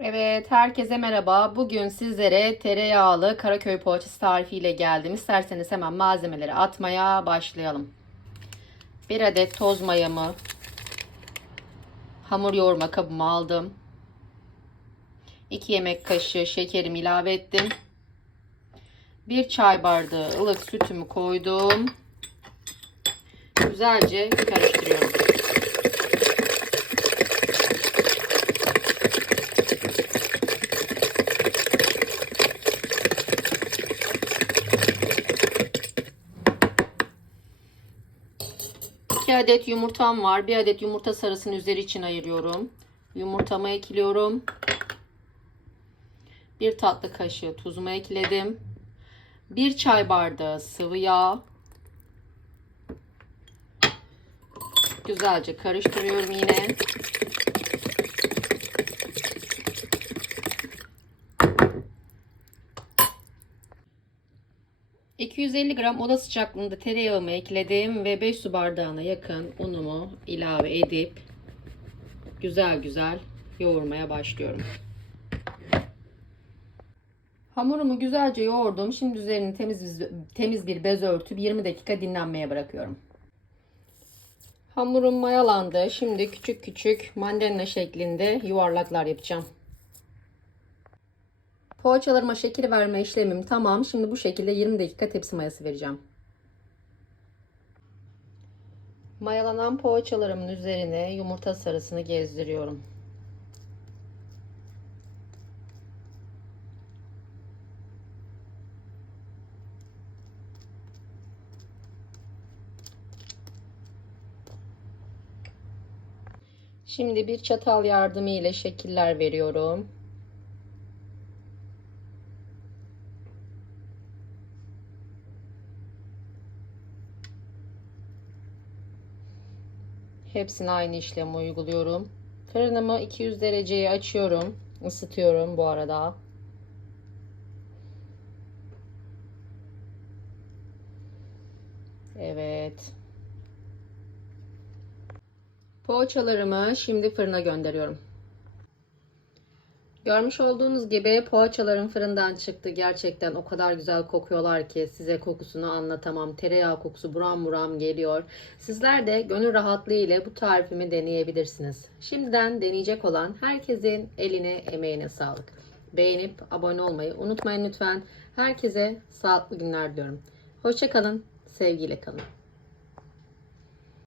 Evet, herkese merhaba. Bugün sizlere tereyağlı Karaköy poğaçası tarifiyle geldim. İsterseniz hemen malzemeleri atmaya başlayalım. Bir adet toz mayamı hamur yoğurma kabıma aldım. 2 yemek kaşığı şekerimi ilave ettim. 1 çay bardağı ılık sütümü koydum. Güzelce karıştırıyorum. İki adet yumurtam var. Bir adet yumurta sarısını üzeri için ayırıyorum. Yumurtamı ekliyorum. Bir tatlı kaşığı tuzumu ekledim. Bir çay bardağı sıvı yağ. Güzelce karıştırıyorum yine. ...250 gram oda sıcaklığında tereyağımı ekledim... ...ve 5 su bardağına yakın unumu ilave edip... ...güzel güzel yoğurmaya başlıyorum. Hamurumu güzelce yoğurdum. Şimdi üzerini temiz, temiz bir bez örtüp 20 dakika dinlenmeye bırakıyorum. Hamurum mayalandı. Şimdi küçük küçük mandalina şeklinde yuvarlaklar yapacağım. Poğaçalarıma şekil verme işlemim tamam. Şimdi bu şekilde 20 dakika tepsi mayası vereceğim. Mayalanan poğaçalarımın üzerine yumurta sarısını gezdiriyorum. Şimdi bir çatal yardımı ile şekiller veriyorum. Hepsine aynı işlemi uyguluyorum. Fırınımı 200 dereceye açıyorum. Isıtıyorum bu arada. Evet. Poğaçalarımı şimdi fırına gönderiyorum. Görmüş olduğunuz gibi poğaçalarım fırından çıktı. Gerçekten o kadar güzel kokuyorlar ki size kokusunu anlatamam. Tereyağı kokusu buram buram geliyor. Sizler de gönül rahatlığı ile bu tarifimi deneyebilirsiniz. Şimdiden deneyecek olan herkesin eline emeğine sağlık. Beğenip abone olmayı unutmayın lütfen. Herkese sağlıklı günler diliyorum. Hoşçakalın, sevgiyle kalın.